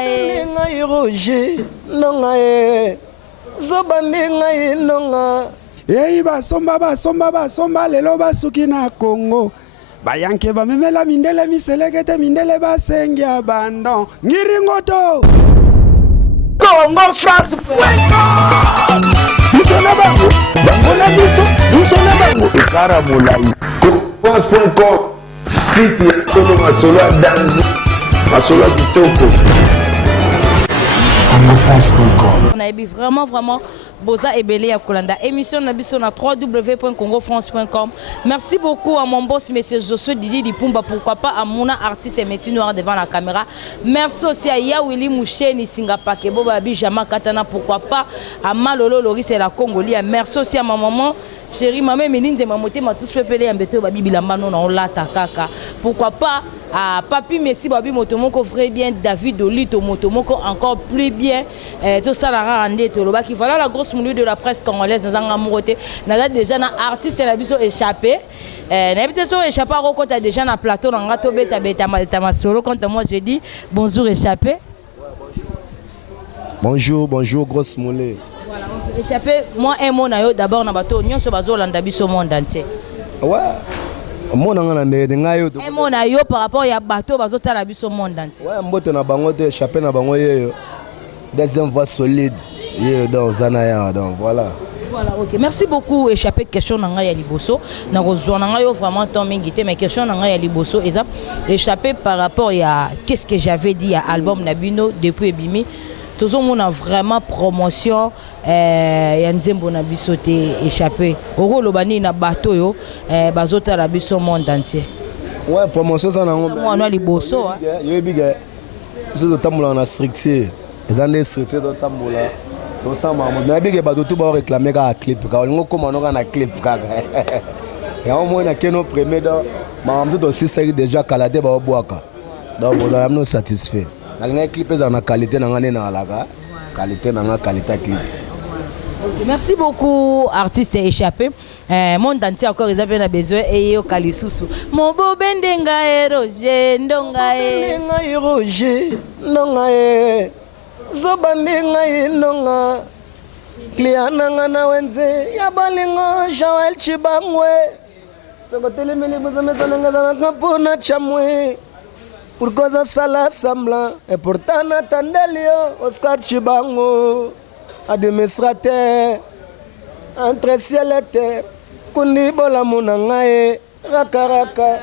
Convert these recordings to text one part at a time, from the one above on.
Ngai Roger nonga zobanenga nonga basomba lelo basuki na Congo bayanke bamemela mindele miselekete mindele basengi abandon ngiringoto Congo France Nisona bango bangona biso nisona bango ikara mulai France.com site ya solo masolo ya danzo masolo ya kitoko On a vraiment Boza et Belé à Kolanda. Émission Nabiso na www.congofrance.com. Merci beaucoup à mon boss, monsieur Josué Didi Dipumba. Pourquoi pas à mon artiste et métier noir devant la caméra. Merci aussi à Yawili Moucheni Singapore, Boba Bijama Katana. Pourquoi pas à Malolo Loris et la Congolie. Merci aussi à ma maman, chérie, maman Méline de Mamoté, m'a tous fait peler un béto Babi Bilambano dans la Takaka. Pourquoi pas à Papi Messi Babi Motomoko, frère bien David Olito Motomoko, encore plus bien. Tout ça la rende Toloba qui voilà la grosse milieu de la presse congolaise dans un amoureux. N'a déjà un artiste et la biso échappé. N'habitude échappé à Rokota déjà un plateau dans Gato Beta Beta ma solo quand moi je dis bonjour échappé. Bonjour grosse moulée. Voilà, échappé moi et mon ayo d'abord na bateau nyonso bazolanda biso monde entier. Ouais. Mon ngayo et mon ayo par rapport ya bateau bazotala biso monde entier. Ouais mbote na bango te échappé na bango yeyo. Deuxième voix solide. Dans Zanaya, donc voilà. Voilà, ok. Merci beaucoup. Échappé question nanga ya liboso. Na rejoint nanga yo vraiment tant mingité mais question nanga ya liboso eza échappé par rapport à qu'est-ce que j'avais dit à album Nabino depuis Bimi. Tout on a vraiment promotion ya nzembo na biso te échappé. Oro lobani na bateau yo bazota la biso monde entier. Ouais, promotion ça na ngombe. Moi na liboso hein. Yo biga. Zo tamula na stricté. Les années stricté do tamula. Donc ça m'a dit que tout va réclamer un clip. Quand on commence à un clip, et au moins on a premier dans maman tout aussi c'est déjà qualité va boaka. Donc on est nous satisfait. Le clip est en qualité dans la qualité clip. Merci beaucoup artiste échappé. Monde entier encore ils avaient besoin et au Kalisusu. Mon beau bendenga Roger ndonga Roger ndonga zobanenga nonga kliananga na wenze ya balingo Joel Chibangwe soko telemele bozamezana na kapona chamwe pour cause sala semblant et pourtant Natandelio Oscar Chibango administrateur entre ciel et terre kundi bola munangae rakaraka.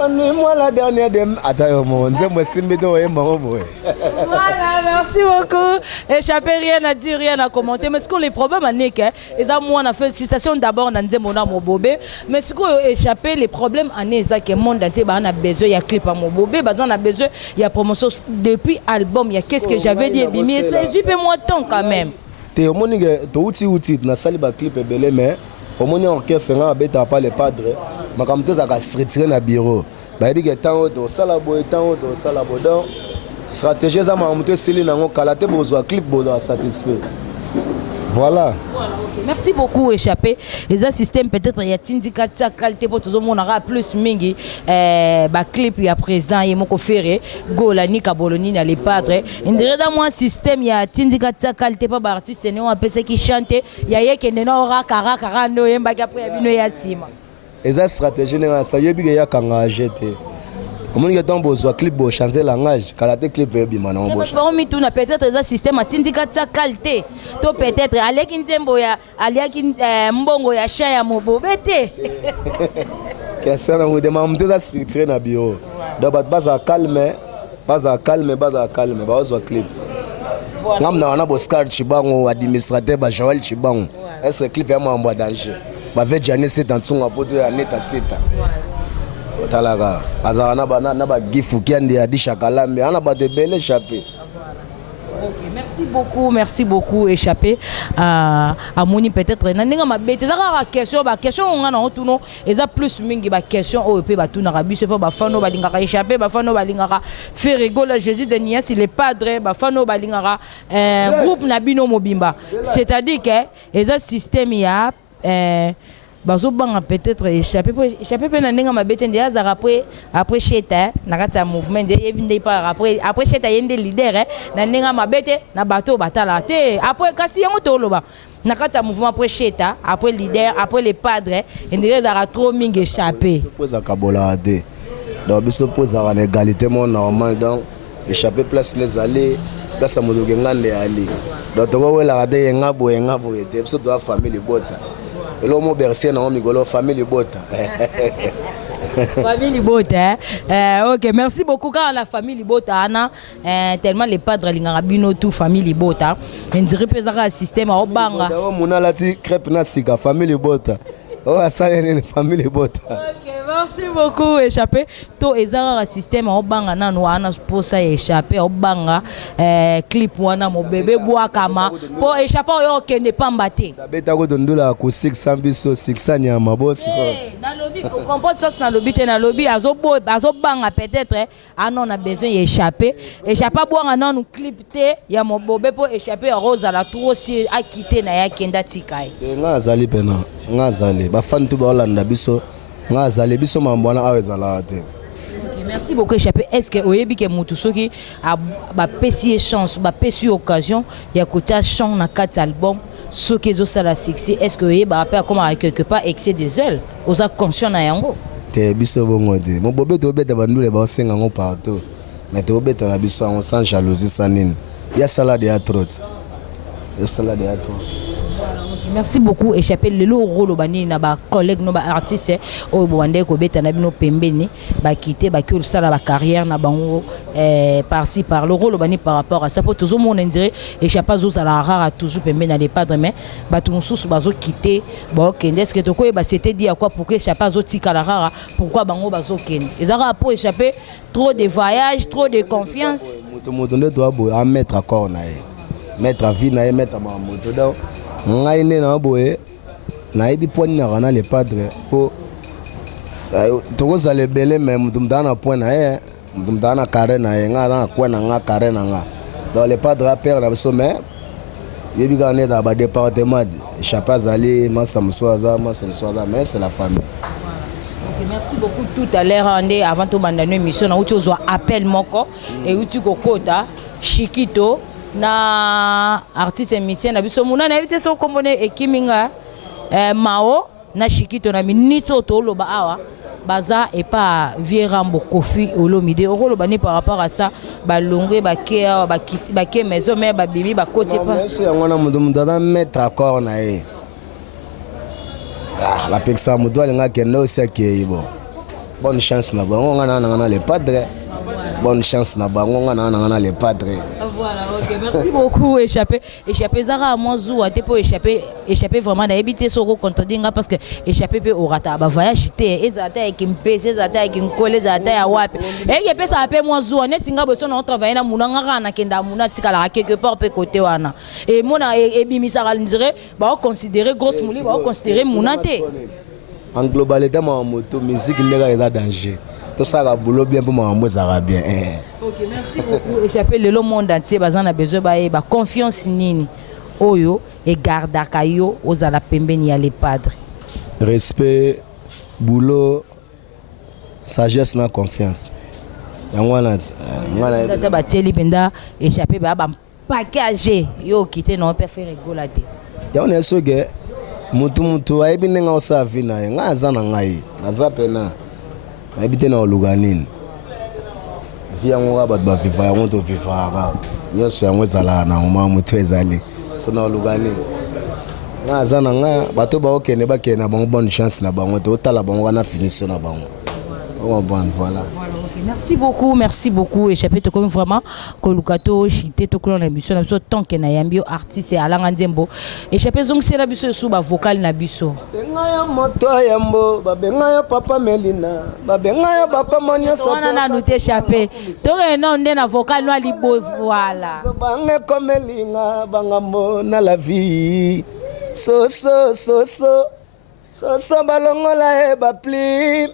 Moi la dernière de attends mon Dieu simbido et maman. Voilà, merci beaucoup. Échappé rien à dire, rien à commenter. Mais ce qu'on les problèmes à Nek, et ça moi on a fait citation d'abord dans Nzemona Mobobé. Mais ce qu'on échappé les problèmes à Nek, ça que monde entier on a besoin il y a clip à Mobobé, on a besoin il y a promotion depuis album, il y a qu'est-ce que j'avais dit mais c'est super moi temps quand même. T'es au monde que outil na sali ba clip belé mais au monde orchestre nga beta pas les padres. Ma comme tout ça va se retirer dans bureau. Bah dit que tant de salabo et tant de salabo donc stratégie ça m'a monté Céline nango kalaté besoin clip besoin satisfait. Voilà. Voilà, ok. Merci beaucoup échappé. Les systèmes peut-être il y a indicateur qualité pour tout le monde aura plus mingi ba clip ya présent et moko ferré gola ni kaboloni na les padres. Indire dans moi système il y a indicateur qualité pas ba artiste né on appelle qui chanter il y a yeke nena ora kara no yemba après ya bino ya sima. Et ça stratégie n'est ça y est bien kanga jeté. Comment il temps besoin clip bo changer langage kalaté clip bien maintenant bo. Bon mi tout na peut-être ça système atindika qualité. To peut-être aller kintembo ya aller kin mbongo ya cha ya mobobete. Qu'est-ce que vous demandez ça structuré na bio. Donc base à calme ba besoin clip. Ngamna wana Oscar Chibango administrateur ba Joel Chibango. Est-ce que clip est en danger? Ba veut Janet c'est en dessous à poto ya neta seta. Talaga azana bana na ba gifu kiandi ya dishakalame ana ba de belle échappé. OK, merci beaucoup échappé à moni peut-être na ninga mabete za ka question on na otuno eza plus mingi ba question o pe ba tuna rabiso pe ba fano ba lingaka échappé ba fano ba lingaka faire rigoler Jésus de Nias il est padre ba fano ba lingaka groupe na bino mobimba c'est-à-dire que eza système ya bazo banga peut-être échapper pe na ndenge mabete ndi azara après cheta na kati ya mouvement ndi yebinde pa après cheta yende leader na ndenge mabete na bato batala te après kasi yango to loba na kati ya mouvement après cheta après leader après les padres ndi azara trop mingi échapper poza kabola de donc biso poza en égalité mon normal donc échapper place les aller place à moto ngande ali donc to wela de ngabo te biso to famille bota elo mo bercer na migolo famille bota famille bota OK merci beaucoup quand la famille bota ana tellement les padres lingara bino tout famille bota on dirait pesaka système au banga o munala ti crêpe na sika famille bota o asale ni famille bota. OK merci beaucoup échappé to ezara système au banga nanu ana posa échappé au banga clip wana mo bébé bois kama po échappé yo kende pamba te beta ko dondola ko 600 biso 600 nyama bosi ko na lobby on comporte ça na lobby te na lobby azo banga peut-être on a besoin échapper bois nanu clip te ya mo bobé po échapper rose à la trop si a quitter na ya kenda tikai nga azali pena nga azali ba fan tu ba olanda biso nga azali biso mambona awezala te. OK merci beaucoup échappé est-ce que oyebi ke mutu soki ba pesi chance ba pesi occasion ya kotia chant na 4 albums soki zo sala succès est-ce que oyeba après comme quelque part excès des ailes oza conscient na yango te biso bongo te mo bobe to beta bandule ba osenga ngo partout mais to beta na biso en sans jalousie sanine ya salade ya trot ya salade ya trot. Merci beaucoup échappé lelo rolo bani na ba collègue no ba artiste o bwande ko beta na bino pembeni ba quitter ba que ça la carrière na bango par-ci par le rolo bani par rapport à ça pour toujours mon dirait échappé zo ça la rare toujours pembeni na les padres mais ba tout mususu bazo quitter ba okende est-ce que to ko ba c'était dit à quoi pour que échappé zo tika la rare pourquoi bango bazo kende ezara pour échapper trop de voyages trop de confiance moto ndo doit a mettre à corps na mettre à vie na mettre à moto donc ngai ne na boye na ibi point na kana les padres po tokoza le belé mais mudumdana point na mudumdana carré na nga na kwa na nga carré na nga dans les padres père na sommet yebi kana da ba département échappé zali masamsoaza mais c'est la famille. OK merci beaucoup tout à l'heure avant to bandano émission na uti zo appel moko et uti kokota Chiquito na artiste émission na biso muna na éviter so kombone ekiminga mao na Chiquito na minito to loba awa baza et pas Vierambo Kofi Olomide oloba ni par rapport à ça ba longwe ba ke maison mais ba bibi ba côté pas merci ngona mudu da mettre accord na e la pexa mudu alinga kendo sake bon bonne chance na bango ngana les padres bonne chance na bango ngana les padres. Voilà, OK merci beaucoup échappé zara mozu ate pour échapper vraiment d'habiter soko contredinga parce que échapper pe orata ba voyage te ezata avec mpese ezata avec nkole ezata ya wapi et que pesa ape mozu netinga boso na travailler na munanga na kenda muna tikala quelque part pe côté wana et mona e bimisa dirait ba considérer grosse mouli ba considérer munate en globalité ma moto musique n'est pas danger tout ça va boulot bien pour moi ça bien. OK merci beaucoup échappé le monde entier bazan a besoin ba confiance nini oyo et gardaka yo ozala pembeni ya les padres respect boulot sagesse na confiance ngwana ngwana ba tieli penda échappé ba package yo quitter non peut faire rigolade ya on est sûr que mutu ayebi nenga osavi na nga azana ngai naza pena habité na Luganine via ngo ba viva yango to viva ba nyonso yango ezala na ngoma mutu ezali so na Luganine nga azana nga bato ba okene ba kena bango bonne chance na bango to tala bango na finition na bango voilà. Merci beaucoup échappé to comme vraiment ko lukato chité to ko na biso na biso tant que na yambio artiste alanga nzembo échappé zong sera biso sous ba vocal na biso benga moto yambo ba benga papa Melina ba benga ba komonya so na nous échappé to non ndé na vocal no libo voilà banga komelinga banga mo na la vie so balongola e ba pli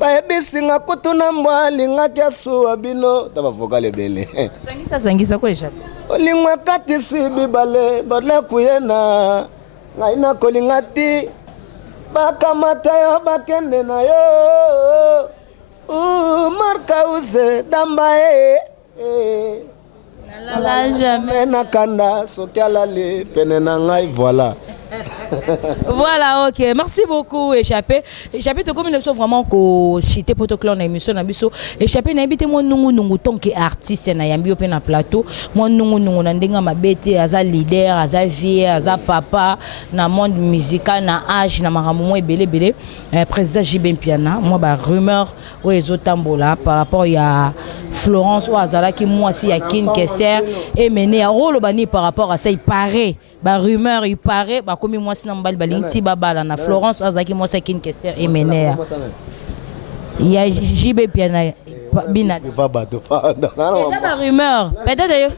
baebisinga kutuna mwalinga kiasuwa bino taba vocal ebele sangisa ko échappé olingwa kati sibi bale kuyena ngaina kolingati bakamata yo bakende na yo marka uze damba Nalala jamais. nakanda soki alali pene na ngai voilà. Voilà, ok. Merci beaucoup, Échappé. Échappé, tu comme une émission vraiment que chité pour te clore dans l'émission Nabiso. Échappé, n'habite moi nungu tant que artiste na yambi open na plateau. Moi nungu na ndenga mabete, aza leader, aza vie, aza papa na monde musical na âge na maramu moi belé président JB Piana. Moi ba rumeur ou ezotambola par rapport à Florence ou azala qui moi si ya Kin Kester et mené à rôle bani par rapport à ça il paraît. Ba rumeur il paraît ba comme moi si na mbali balinti babala na Florence azaki moi Kin Kester et mené il y a JB Piana bina va bato pa c'est ba rumeur peut-être yo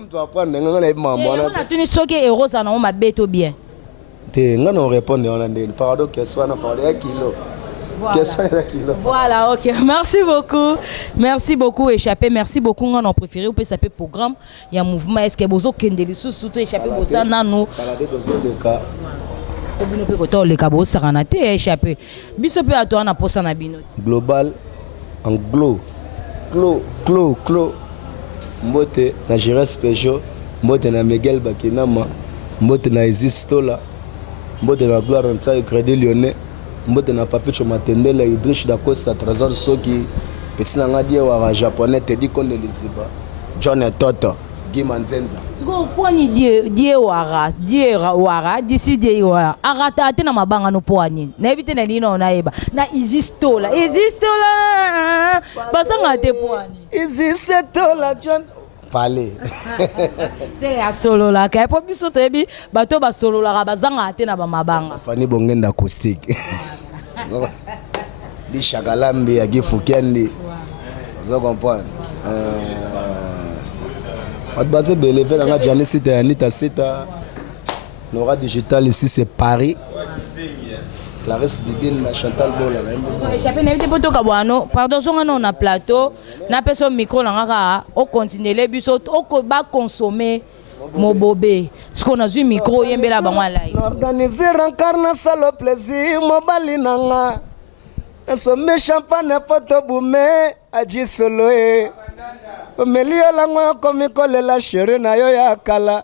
mtu apprendre ngana na mambo na tuni soki héros na ma beto bien te ngana répondre on a des pardon question na parler à kilo. Voilà, ok. Merci beaucoup, Échappé. Merci beaucoup. On a préféré ou peut s'appeler programme. Il y a un mouvement. Est-ce que vous avez des sous surtout Échappé Bosa nano. Obino pe koto le kabo saranate Échappé. Biso pe ato na posa na binoti. Global en clo. Mbote na Gérard Peugeot, mbote na Miguel Bakinama, mbote na Isistola, mbote na Gloire Ntsa Crédit Lyonnais. Mbote na Papicho Matendela Idrish Dakosa Trésor Soki petit nanga die wa japonais te di konde liziba John Toto Gimanzenza siko poni die wara disi die wara arata te na mabanga no poni na ebite na nino na eba na Isistola basanga te poni Isistola John Palais c'est à solo la ka po biso tebi bato ba solo la bazanga te na ba mabanga fani bongenda acoustique di Shakalambi ya Gifukendi vous comprenez Adbase belé fait dans Jani Sita Anita Sita Nora Digital ici c'est Paris Clarisse Bibine na Chantal Bola Échappé n'invite pas to kabwano pardon songa non na plateau na peso micro na ngaka o continuer les biso o ba consommer Mobobé ce qu'on a vu micro yembela ba mwa live organiser rencarna salo plaisir mobali nanga somme champagne poto bume aji solo melio lango komi kolela chérie na yo ya kala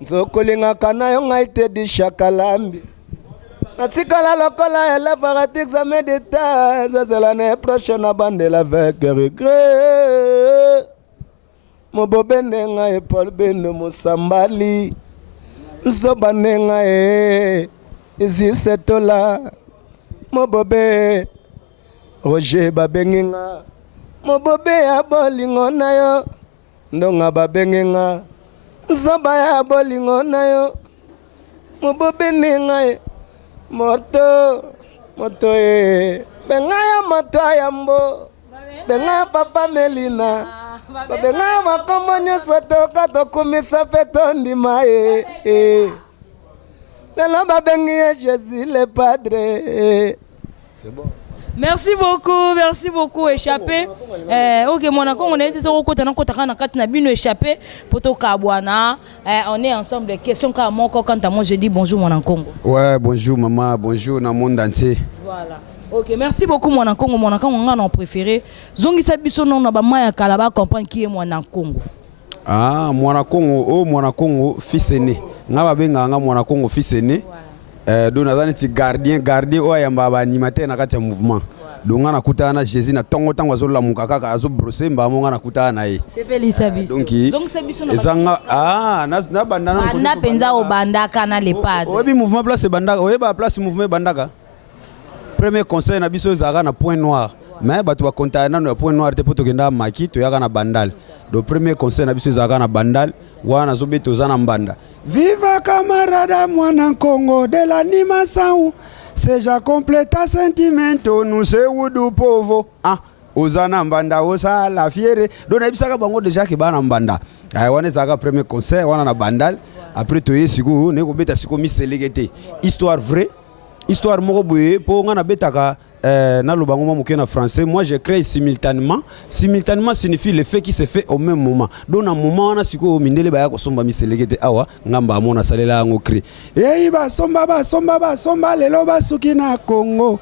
nzokolinga kana yo ngaite di Shakalambi natikala lokola elevaka examen d'état zazela ne prochaine abandela avec regret Mobobe nenga e Paul Beno Mosambali Nzoba nenga e Izisetola Mobobe Roger Babenginga Mobobe ya bolingo na yo Ndonga Babenginga Nzoba ya bolingo na yo Mobobe nenga e Moto e Benga ya moto ya mbo Benga papa Melina Babenga makomonyo sotoka tokumisa feto ndima Nela babengi Jésus le Padre C'est bon. Merci beaucoup Échappé. OK mon encore on est au côté na kota kana kati na bino Échappé poto kabwana. On est ensemble question ka moko quand moi je dis bonjour mon Congo. Ouais, bonjour maman, bonjour dans le monde entier. Voilà. OK, merci beaucoup mon Congo on a préféré. Zongisa biso non na ba maya kala ba comprendre qui est mon Congo. Ah, mon Congo fils aîné. Nga benga nga mon Congo fils aîné. Donc nazani ti gardien o yamba ba animateur na kati ya mouvement. Donc nga nakutana na Jésus na tongo tango azola mukaka azo brosser mba mo nga nakutana na ye. C'est Pelisa biso. Donc c'est biso na. Ezanga na bandana na penza o bandaka na le padre. Oyebi mouvement place bandaka, oyeba place mouvement bandaka. Premier conseil na biso ezaka na point noir. Mais bato ba kontana na point noir te poto kenda maki to yaka na bandal. Donc premier conseil na biso ezaka na bandal. Wana zobe tozana mbanda. Viva camarada mwana Congo de l'animation. Seja completa sentimento nous se wudu povo. Ah, ozana mbanda osa la fiere. Donc na bisaka bango déjà ke bana mbanda. Ay wana zaka premier conseil wana na bandal. Après to yesiku ne ko beta siko miselegete. Histoire vraie. Histoire moko boye po nga na betaka na lobango moké na français, moi je crée simultanément. Simultanément signifie le fait qui se fait au même moment. Donc na moment on a siko mindele ba ya ko somba miselekete awa ngamba amona salela ngo cri. Eh ba somba lelo ba suki na Congo.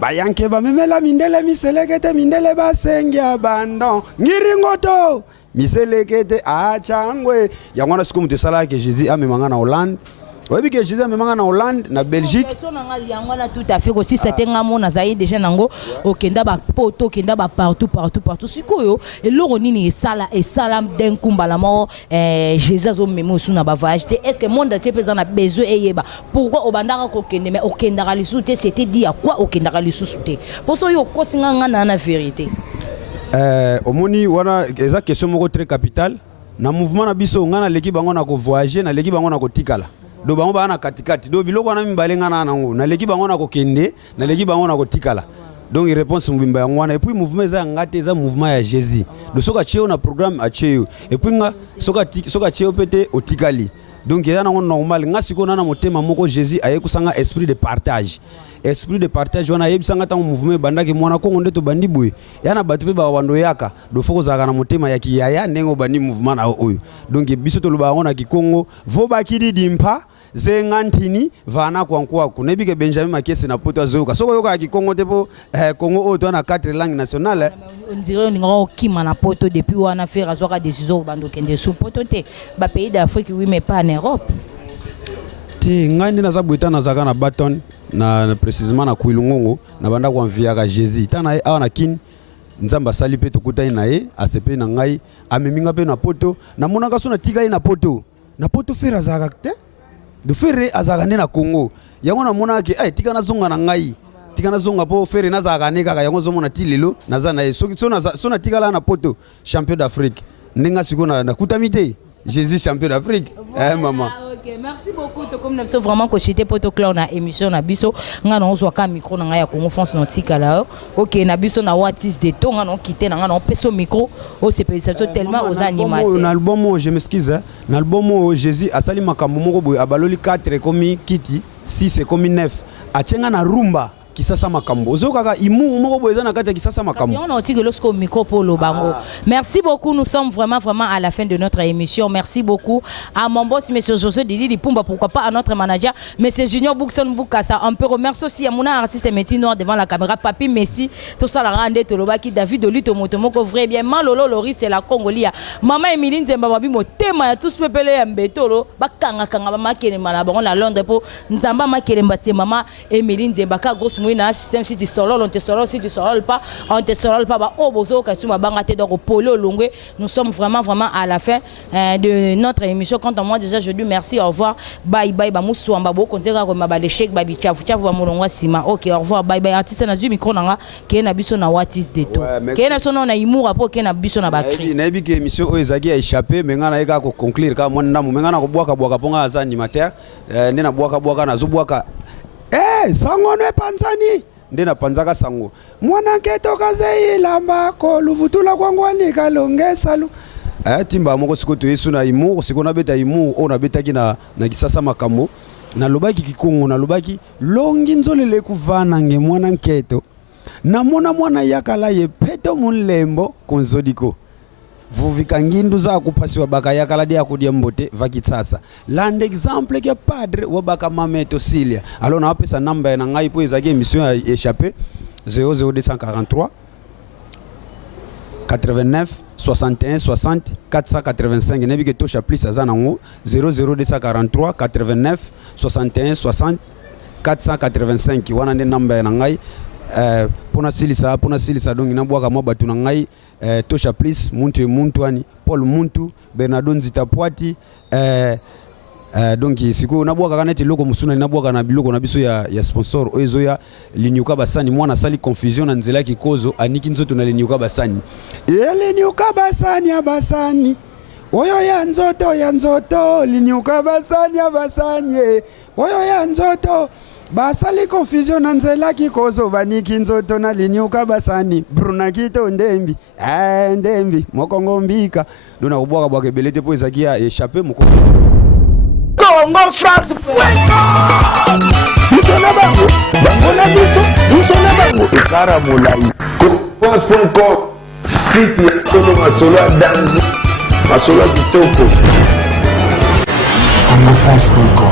Bayanke ba memela mindele miselekete mindele ba sengi abandon. Ngiringoto miselekete achangwe. Yangona siko mutesala ke Jésus amemanga na Hollande. Oui, que Jésus me mangana en Hollande, na Belgique. Tout à fait aussi c'était ngamo na zaï déjà nango okenda ba poto okenda ba partout sikoyo et loroni ni sala et salam d'un kumbala mo Jésus zo memo suna ba voyage est-ce que monde entier peut en a besoin eyeba pourquoi obandaka ko kende mais okenda lisuté c'était dit à quoi okenda lisuté pour ça yo ko singa na vérité omoni wana eza question moko très capitale na mouvement na biso ngana leki bango na ko voyager na leki bango na ko tikala do bango ba na katikati do biloko na mimbalenga na nango na leki bango na ko kende na leki bango na ko tikala donc réponse mbimba yango wana et puis mouvement eza ngate eza mouvement ya Jésus do soka cheo na programme a cheo et puis nga soka cheo pete otikali donc eza nango normal nga siko na motema moko Jésus aye kusanga esprit de partage wana yebisanga tango mouvement bandaki mwana Kongo ndeto bandi boye yana batu pe ba wando yaka do foko zaka na motema ya kiyaya ndengo bandi mouvement na oyo donc biso to luba ngona ki Kongo vo bakidi dimpa zengantini vana kwankwa kunebike Benjamin Makesi na poto azoka soko yoka ki Kongo tepo Kongo o to na 4 langues nationales on dirait on ngao kima na poto depuis wana faire azoka décision bando kende sous poto te ba pays d'Afrique oui mais pas en Europe ti ngandi na zabwita na zaka na Baton na précisément na Kouilungongo na banda kwa mviaka Jésus tana awa na kin nzamba sali pe tokutani na ye asepe na ngai ameminga pe na poto na monaka so na tika na poto fera zaka te de fere azaka ne na Congo yango na monaka ke tika na zonga na ngai tika na zonga po fere na zaka ne kaka yango zomona tilelo naza na ye so na tika la na poto champion d'Afrique ndenga siko na kutamite Jésus champion d'Afrique maman. Okay, merci beaucoup to comme nous vraiment que j'étais poto clair na émission na biso nga na ozwa ka micro na nga ya Congo France na tika la OK na biso na Watis de to nga na quitter na nga na peso micro o c'est peut tellement aux animateurs na album je m'excuse na album Jésus asali makambo moko boy abaloli 4 comme kiti 6 comme 9 achenga na rumba kisasa makambo ozokaka imu moko boyeza na kati kisasa makambo on a dit que lorsqu'au micro pour le bango merci beaucoup nous sommes vraiment à la fin de notre émission merci beaucoup à mon boss monsieur Josué Didi Lipumba pourquoi pas à notre manager monsieur Junior Boukson Boukassa on peut remercier aussi à mon artiste métier noir devant la caméra Papi Messi tout ça la rande tolobaki David Olito Motomoko vrai bien Malolo Loris c'est la Congolia maman Emiline Zemba babi motema ya tous pepele ya mbetolo bakanga kanga ba makele malaba on la Londres pour nzamba makele mbase maman Emiline Zemba ka grosse na système si tu solo on te solo si tu solo pas on te solo pas ba obozo ka suma bangate donc polo longwe nous sommes vraiment à la fin de notre émission quant à moi déjà je dis merci au revoir bye bye ba musu amba bo konteka ko mabale shake babi chafu ba molongwa sima OK au revoir bye bye artiste na zu micro nanga ke na biso na Watis de to ke na sono na imura po ke na biso na bakri na bi ke émission o ezaki a échappé mais ngana eka ko conclure ka mwana ndamu ngana ko bwaka ponga aza animateur ndena bwaka na zo bwaka sango ne panzani ndena panzaka sango mwana keto kaze ilamba ko luvutula kwangu anika longesa lu timba moko sikoto yesu na imu sikona beta imu ona betaki na kisasa makambo na lobaki kikungu na lobaki longi nzolele kuvana nge mwana nketo na mwana yakala ye peto munlembo konzodiko vuvika ngindu za kupasiwa baka yakala dia kudia mbote vakitsasa land exemple ke padre wa baka mameto Silia alors na apesa namba na ngai po ezaki émission ya échappé 00243 89 61 60 485 nebi ke tosha plus azanango 00243 89 61 60 485 wana nde namba na ngai pona silisa donc inabwaka mwa batu na ngai tosha please muntu ani Paul muntu Bernardo Nzita Poati donc siko nabwaka kaneti loko musuna nabwaka na biloko na biso ya sponsor ozo ya linyuka basani mwana sali confusion na nzela kikozo aniki nzoto na linyuka basani linyuka basani abasani oyo ya nzoto linyuka basani abasani oyo ya nzoto basali confusion na nzela kikozo vaniki nzoto na linyuka basani bruna kito ndembi mokongo mbika dona kubwaka bwake belete po ezakia échappé moko Congo France Nous sommes ekara molai France.com site ya solo masolo ya danzu masolo ya kitoko France.com